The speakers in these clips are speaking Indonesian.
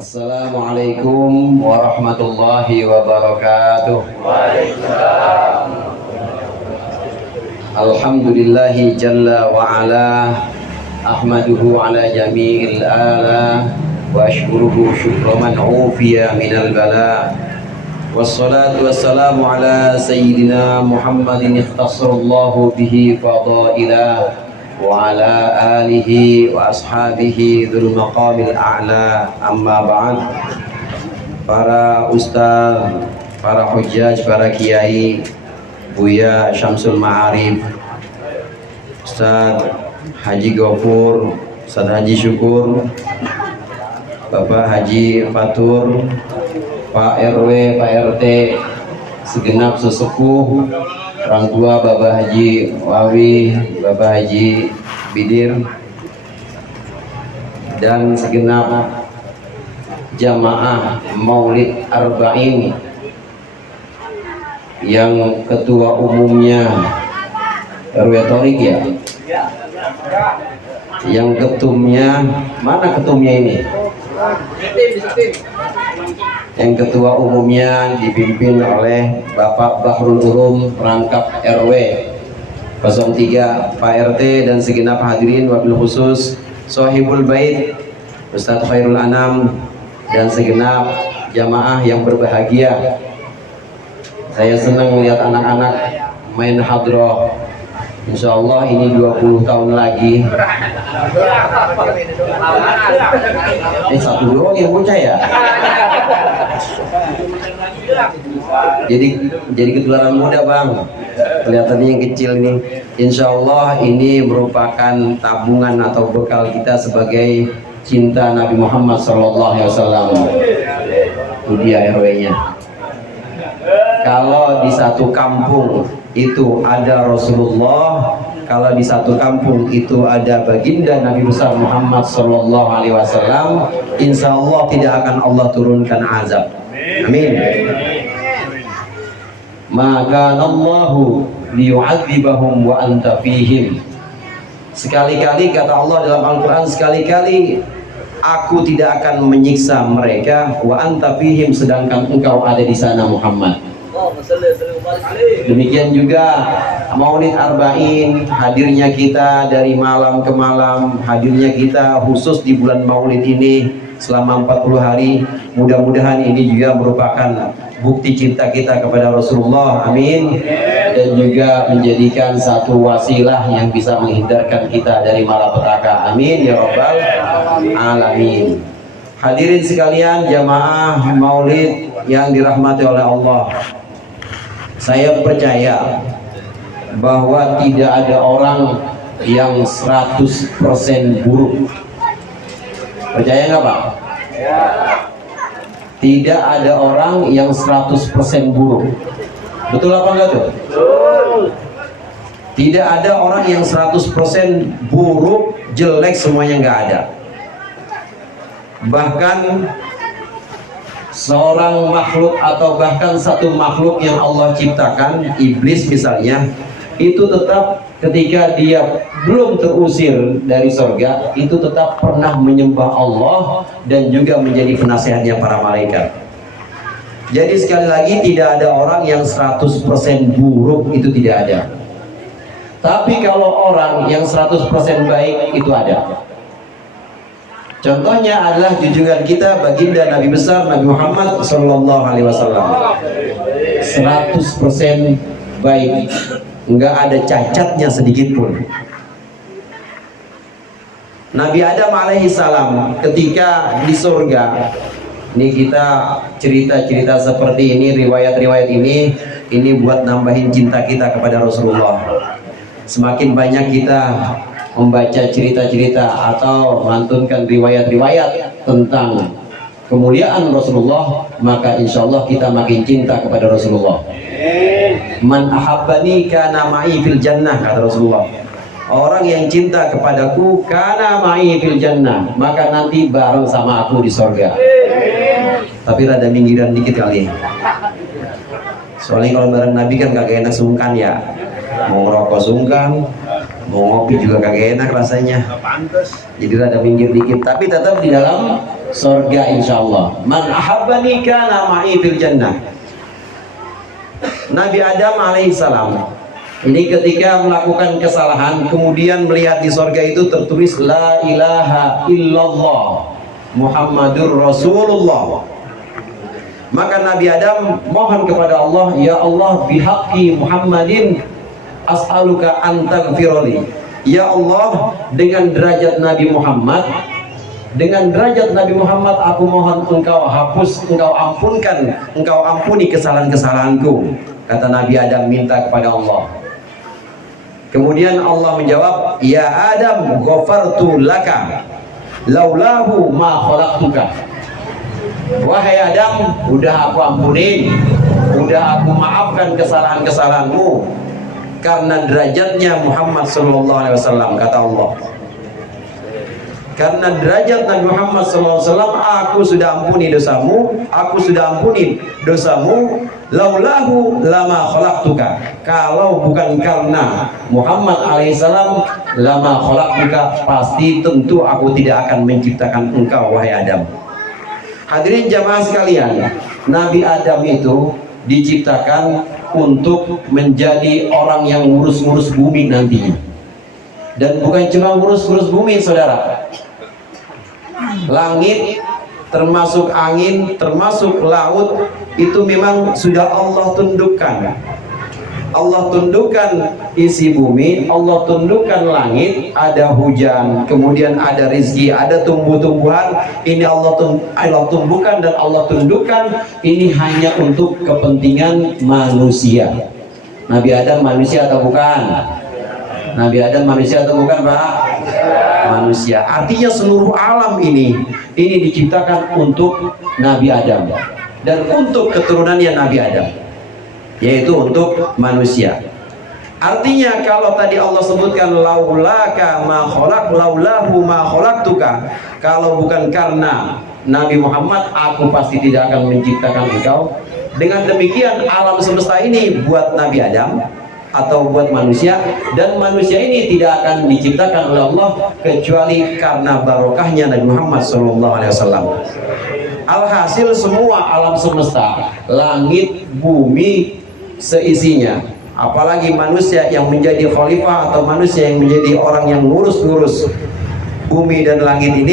Assalamualaikum warahmatullahi wabarakatuh. Waalaikumsalam. Alhamdulillahi jalla wa ala, ahmaduhu ala jami'il ala, wa ashkuruhu syukra man ufiya minal bala. Wassalatu wassalamu ala sayyidina Muhammadin ikhtasarallahu bihi fadailah, wa ala alihi wa ashabihi dzul maqamil a'la. Amma ba'd. Para ustaz, para hujjaj, para kiai, Buya Syamsul Ma'arif, Ustaz Haji Gofur, Ustaz Haji Syukur, Bapak Haji Fatur, Pak RW, Pak RT, segenap sesepuh, orang tua Bapak Haji Wawi, Bapak Haji Bidir, dan segenap jamaah Maulid Arba'in yang ketua umumnya RW Torik ya, yang ketumnya, mana ketumnya ini? Yang ketua umumnya dipimpin oleh Bapak Bahrul Ulum Rangkap RW 03 Pak RT dan segenap hadirin, wabil khusus Sohibul Bait Ustadz Khairul Anam dan segenap jamaah yang berbahagia. Saya senang melihat anak-anak main hadroh. Insya Allah ini 20 tahun lagi. Satu doang yang bocah ya. Jadi ketularan muda bang. Kelihatannya yang kecil ini. Insya Allah ini merupakan tabungan atau bekal kita sebagai cinta Nabi Muhammad SAW. Itu dia RW-nya. Kalau di satu kampung itu ada Rasulullah, kalau di satu kampung itu ada baginda Nabi besar Muhammad SAW, insya Allah tidak akan Allah turunkan azab. Amin. Maka Allahu liyu'adzibahum wa anta fihim. Sekali-kali kata Allah dalam Al-Quran, sekali-kali aku tidak akan menyiksa mereka wa anta fihim, sedangkan engkau ada di sana Muhammad. Demikian juga Maulid Arba'in, hadirnya kita dari malam ke malam, hadirnya kita khusus di bulan Maulid ini selama 40 hari. Mudah-mudahan ini juga merupakan bukti cinta kita kepada Rasulullah, amin, dan juga menjadikan satu wasilah yang bisa menghindarkan kita dari malapetaka, amin ya rabbal alamin. Hadirin sekalian, jamaah Maulid yang dirahmati oleh Allah, saya percaya bahwa tidak ada orang yang 100% buruk. Percaya nggak Pak? Tidak ada orang yang 100% buruk. Betul apa enggak tuh? Tidak ada orang yang 100% buruk, jelek, semuanya nggak ada. Bahkan seorang makhluk atau bahkan satu makhluk yang Allah ciptakan, iblis misalnya, itu tetap ketika dia belum terusir dari surga, itu tetap pernah menyembah Allah dan juga menjadi penasehatnya para malaikat. Jadi sekali lagi, tidak ada orang yang 100% buruk, itu tidak ada. Tapi kalau orang yang 100% baik, itu ada. Contohnya adalah junjungan kita baginda Nabi besar Nabi Muhammad SAW. 100% baik, nggak ada cacatnya sedikit pun. Nabi Adam alaihissalam ketika di surga, ini kita cerita-cerita seperti ini, riwayat-riwayat ini buat nambahin cinta kita kepada Rasulullah. Semakin banyak kita membaca cerita-cerita atau melantunkan riwayat-riwayat tentang kemuliaan Rasulullah, maka insya Allah kita makin cinta kepada Rasulullah. Man ahabbani kana ma'i fil jannah, kata Rasulullah. Orang yang cinta kepadaku kana ma'i fil jannah, maka nanti bareng sama aku di sorga. Tapi rada minggiran dikit kali. Soalnya kalau bareng Nabi kan kagak enak sungkan ya. Mau ngerokok sungkan, mau ngopi juga kagak enak rasanya. Jadi rada minggir dikit, tapi tetap di dalam surga insyaallah. Man ahabbani kana ma'i fil jannah. Nabi Adam alaihissalam ini ketika melakukan kesalahan kemudian melihat di surga itu tertulis la ilaha illallah Muhammadur Rasulullah. Maka Nabi Adam mohon kepada Allah, ya Allah bihaqqi Muhammadin as'aluka an taghfirli. Ya Allah, dengan derajat Nabi Muhammad, dengan derajat Nabi Muhammad aku mohon engkau hapus, engkau ampunkan, engkau ampuni kesalahan-kesalahanku. Kata Nabi Adam minta kepada Allah. Kemudian Allah menjawab, ya Adam ghafartu laka laulahu ma khalaqtuka. Wahai Adam, udah aku ampuni, udah aku maafkan kesalahan-kesalahanmu karena derajatnya Muhammad sallallahu alaihi wasallam, kata Allah. Karena derajat Nabi Muhammad sallallahu alaihi wasallam aku sudah ampuni dosamu, aku sudah ampuni dosamu. Laulahu lama khalaqtuka. Kalau bukan karena Muhammad alaihissalam, lama khalaqtuka, pasti tentu aku tidak akan menciptakan engkau wahai Adam. Hadirin jamaah sekalian, Nabi Adam itu diciptakan untuk menjadi orang yang ngurus-ngurus bumi nantinya. Dan bukan cuma ngurus-ngurus bumi, saudara. Langit, termasuk angin, termasuk laut, itu memang sudah Allah tundukkan. Allah tundukkan isi bumi, Allah tundukkan langit, ada hujan, kemudian ada rizki, ada tumbuh-tumbuhan. Ini Allah tumbuhkan dan Allah tundukkan. Ini hanya untuk kepentingan manusia. Nabi Adam manusia atau bukan? Nabi Adam manusia atau bukan, Pak? Manusia. Artinya seluruh alam ini diciptakan untuk Nabi Adam dan untuk keturunannya Nabi Adam, yaitu untuk manusia. Artinya kalau tadi Allah sebutkan laulaka ma khalaq laulahu ma khalaqtuka, kalau bukan karena Nabi Muhammad aku pasti tidak akan menciptakan engkau. Dengan demikian alam semesta ini buat Nabi Adam atau buat manusia, dan manusia ini tidak akan diciptakan oleh Allah kecuali karena barokahnya Nabi Muhammad SAW. Alhasil semua alam semesta, langit, bumi, seisinya, apalagi manusia yang menjadi khalifah atau manusia yang menjadi orang yang ngurus-ngurus bumi dan langit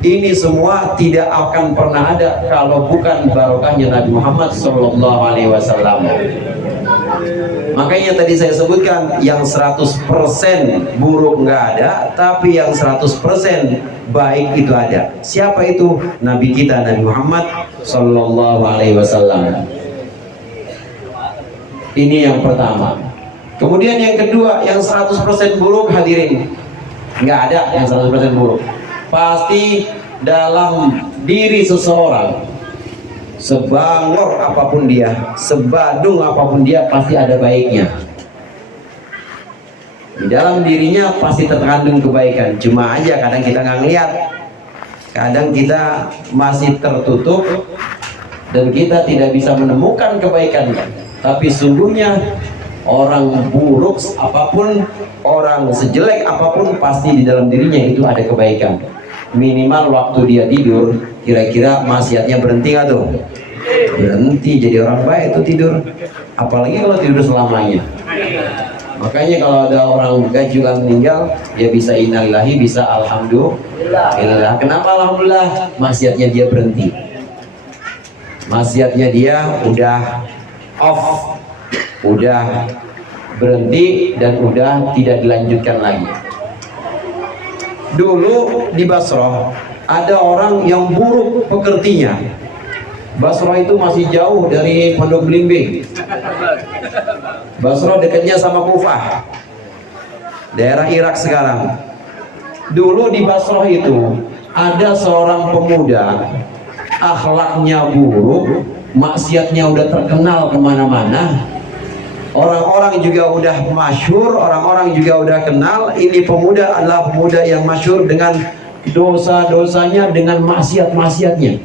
ini semua tidak akan pernah ada kalau bukan barokahnya Nabi Muhammad SAW. Makanya tadi saya sebutkan yang 100% buruk nggak ada, tapi yang 100% baik itu ada. Siapa itu? Nabi kita, Nabi Muhammad SAW. Ini yang pertama. Kemudian yang kedua, yang 100% buruk, hadirin, nggak ada yang 100% buruk. Pasti dalam diri seseorang, sebangor apapun dia, sebadung apapun dia, pasti ada baiknya. Di dalam dirinya pasti terkandung kebaikan. Cuma aja kadang kita nggak ngeliat, kadang kita masih tertutup dan kita tidak bisa menemukan kebaikannya. Tapi sungguhnya orang buruk apapun, orang sejelek apapun, pasti di dalam dirinya itu ada kebaikan. Minimal waktu dia tidur, kira-kira maksiatnya berhenti nggak tuh? Berhenti. Jadi orang baik itu tidur, apalagi kalau tidur selamanya. Makanya kalau ada orang gajulan meninggal, dia bisa innalillahi, bisa alhamdulillah. Kenapa alhamdulillah? Maksiatnya dia berhenti, maksiatnya dia udah off, udah berhenti dan udah tidak dilanjutkan lagi. Dulu di Basrah ada orang yang buruk pekertinya. Basrah itu masih jauh dari Pondok Belimbing. Basrah dekatnya sama Kufah, daerah Irak sekarang. Dulu di Basrah itu ada seorang pemuda, akhlaknya buruk, maksiatnya udah terkenal kemana-mana. Orang-orang juga udah masyhur, orang-orang juga udah kenal. Ini pemuda adalah pemuda yang masyhur dengan dosa-dosanya, dengan maksiat-maksiatnya.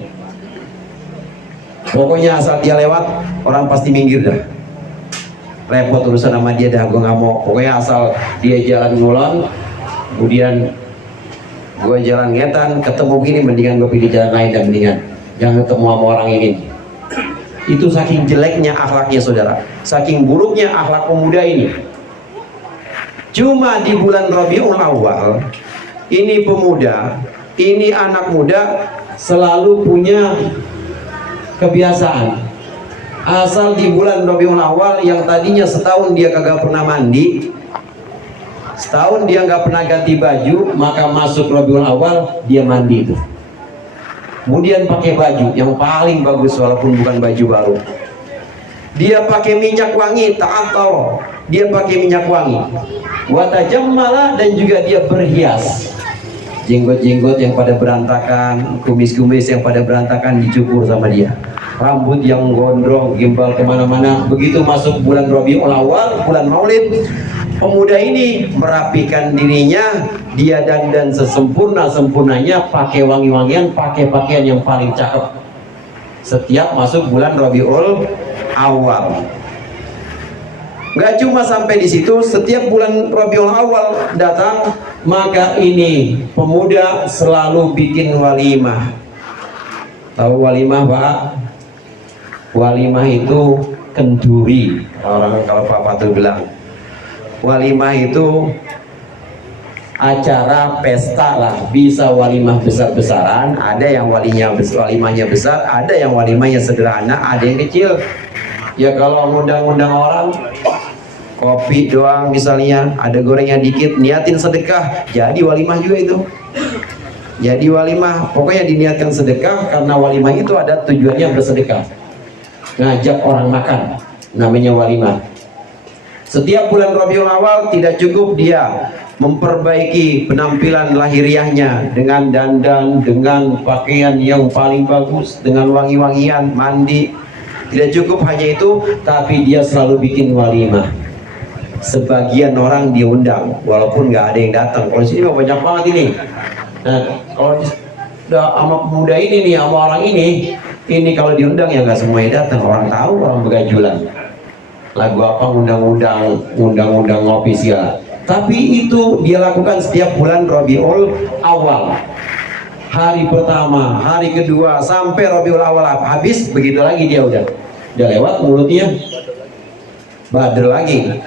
Pokoknya asal dia lewat, orang pasti minggir dah. Repot urusan sama dia dah, gue nggak mau. Pokoknya asal dia jalan ngulon, kemudian Gue jalan ngetan ketemu gini, mendingan gue pilih jalan lain dan mendingan jangan ketemu sama orang ini. Itu saking jeleknya akhlaknya saudara, saking buruknya akhlak pemuda ini. Cuma di bulan Rabiul Awal ini pemuda, ini anak muda selalu punya kebiasaan. Asal di bulan Rabiul Awal yang tadinya setahun dia kagak pernah mandi, setahun dia nggak pernah ganti baju, maka masuk Rabiul Awal dia mandi itu. Kemudian pakai baju yang paling bagus walaupun bukan baju baru. Dia pakai minyak wangi, ta'attau. Dia pakai minyak wangi. Wa tajammala, dan juga dia berhias. Jenggot-jenggot yang pada berantakan, kumis-kumis yang pada berantakan dicukur sama dia. Rambut yang gondrong, gimbal kemana-mana. Begitu masuk bulan Rabiul Awal, bulan Maulid, pemuda ini merapikan dirinya, dia dandan sesempurna-sempurnanya, pakai wangi-wangian, pakai pakaian yang paling cakep. Setiap masuk bulan Rabiul Awal. Gak cuma sampai di situ, setiap bulan Rabiul Awal datang, maka ini pemuda selalu bikin walimah. Tahu walimah, Pak? Walimah itu kenduri. Orang kalau Pak Fatul bilang walimah itu acara pesta lah, bisa walimah besar-besaran, ada yang walimahnya besar, ada yang walimahnya sederhana, ada yang kecil. Ya kalau ngundang-undang orang kopi doang misalnya, ada gorengnya dikit, niatin sedekah, jadi walimah juga itu. Jadi walimah, pokoknya diniatkan sedekah, karena walimah itu ada tujuannya bersedekah, ngajak orang makan, namanya walimah. Setiap bulan Rabiul Awal tidak cukup dia memperbaiki penampilan lahiriahnya dengan dandan, dengan pakaian yang paling bagus, dengan wangi-wangian, mandi. Tidak cukup hanya itu, tapi dia selalu bikin walimah. Sebagian orang diundang, walaupun nggak ada yang datang. Kalau di sini banyak banget ini. Nah, kalau udah sama pemuda ini nih, sama orang ini kalau diundang ya nggak semuanya datang. Orang tahu, orang begajulan. Lagu apa undang-undang ngopi sial. Tapi itu dia lakukan setiap bulan Rabiul Awal. Hari pertama, hari kedua, sampai Rabiul Awal habis, begitu lagi dia udah lewat mulutnya, badr lagi.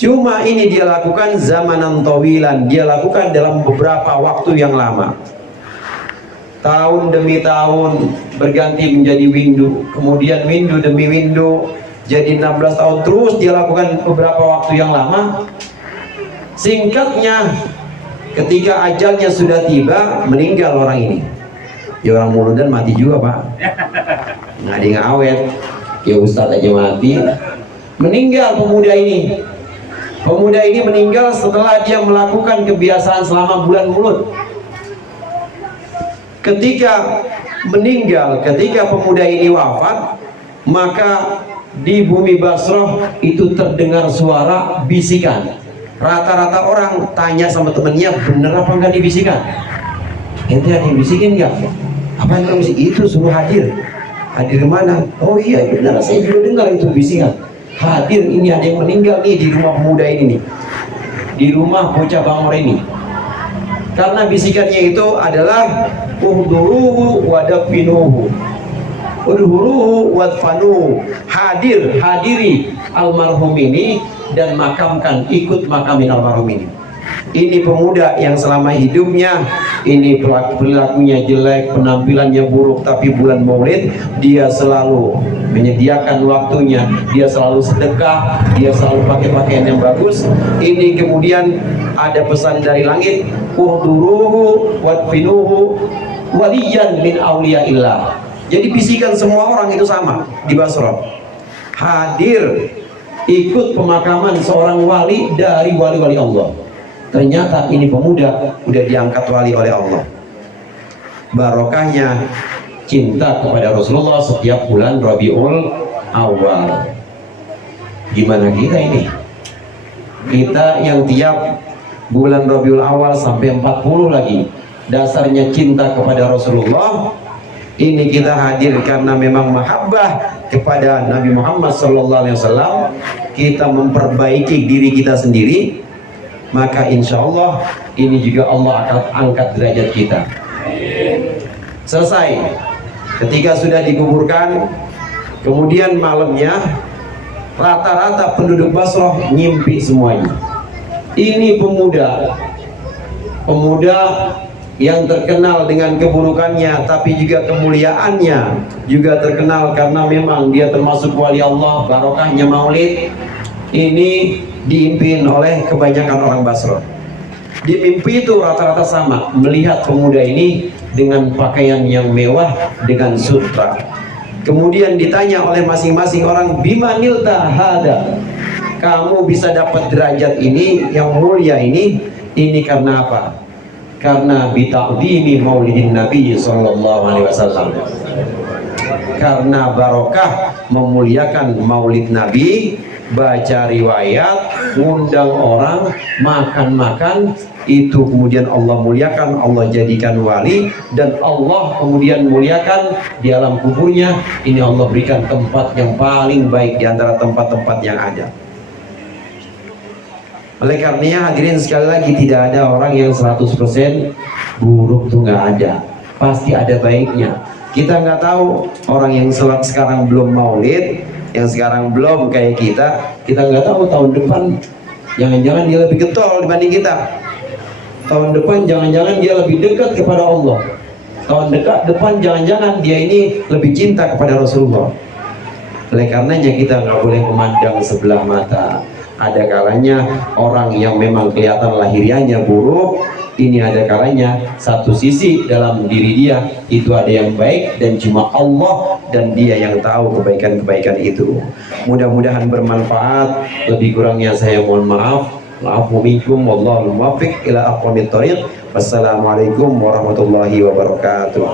Cuma ini dia lakukan zamanan tawilan, dia lakukan dalam beberapa waktu yang lama. Tahun demi tahun berganti menjadi windu, kemudian windu demi windu, jadi 16 tahun terus dia lakukan beberapa waktu yang lama. Singkatnya, ketika ajalnya sudah tiba, meninggal orang ini. Ya orang muludan mati juga, Pak. Nggak ada yang awet. Ya Ustadz aja mati. Meninggal pemuda ini. Pemuda ini meninggal setelah dia melakukan kebiasaan selama bulan mulut. Ketika meninggal, ketika pemuda ini wafat, maka di bumi Basrah itu terdengar suara bisikan. Rata-rata orang tanya sama temennya, bener apa enggak dibisikan? Ente ada yang bisikin enggak? Apa yang bisik? Itu suruh hadir. Hadir mana? Oh iya benar, saya juga dengar itu bisikan. Hadir, ini ada yang meninggal nih di rumah pemuda ini nih, di rumah bocah bangor ini. Karena bisikannya itu adalah uhduruhu wadafinuhu, udhuruhu wadfanuhu, hadiri almarhum ini dan makamkan, ikut makamin almarhum ini. Ini pemuda yang selama hidupnya ini perilakunya jelek, penampilannya buruk, tapi bulan Maulid dia selalu menyediakan waktunya, dia selalu sedekah, dia selalu pakai pakaian yang bagus. Ini kemudian ada pesan dari langit, uhduruhu wadfinuhu waliyan min awliyaillah. Jadi bisikan semua orang itu sama di Basrah. Hadir, ikut pemakaman seorang wali dari wali-wali Allah. Ternyata ini pemuda udah diangkat wali oleh Allah. Barokahnya cinta kepada Rasulullah setiap bulan Rabiul Awal. Gimana kita ini? Kita yang tiap bulan Rabiul Awal sampai 40 lagi, dasarnya cinta kepada Rasulullah. Ini kita hadir karena memang mahabbah kepada Nabi Muhammad SAW. Kita memperbaiki diri kita sendiri, maka insya Allah ini juga Allah akan angkat derajat kita. Selesai. Ketika sudah dikuburkan, kemudian malamnya rata-rata penduduk Basrah nyimpi semuanya. Ini pemuda yang terkenal dengan keburukannya tapi juga kemuliaannya juga terkenal karena memang dia termasuk wali Allah. Barokahnya maulid ini diimpin oleh kebanyakan orang Basrah. Di mimpi itu rata-rata sama melihat pemuda ini dengan pakaian yang mewah, dengan sutra. Kemudian ditanya oleh masing-masing orang, bima nilta hada, kamu bisa dapat derajat ini yang mulia ini karena apa? Karena bita'dimi maulidin Nabi sallallahu alaihi wasallam. Karena barokah memuliakan maulid Nabi, baca riwayat, ngundang orang, makan-makan, itu kemudian Allah muliakan, Allah jadikan wali, dan Allah kemudian muliakan di alam kuburnya. Ini Allah berikan tempat yang paling baik di antara tempat-tempat yang ada. Oleh karenanya hadirin sekali lagi, tidak ada orang yang 100% buruk, tuh nggak ada, pasti ada baiknya. Kita nggak tahu orang yang sekarang belum maulid, yang sekarang belum kayak kita nggak tahu tahun depan jangan-jangan dia lebih getol dibanding kita. Tahun depan jangan-jangan dia lebih dekat kepada Allah. Tahun depan jangan-jangan dia ini lebih cinta kepada Rasulullah. Oleh karenanya kita nggak boleh memandang sebelah mata. Ada kalanya orang yang memang kelihatan lahiriahnya buruk, ini ada kalanya satu sisi dalam diri dia itu ada yang baik, dan cuma Allah dan dia yang tahu kebaikan-kebaikan itu. Mudah-mudahan bermanfaat. Lebih kurangnya saya mohon maaf. Maafu minkum wallahu muwaffiq ila aqwamit thoriq. Wassalamualaikum warahmatullahi wabarakatuh.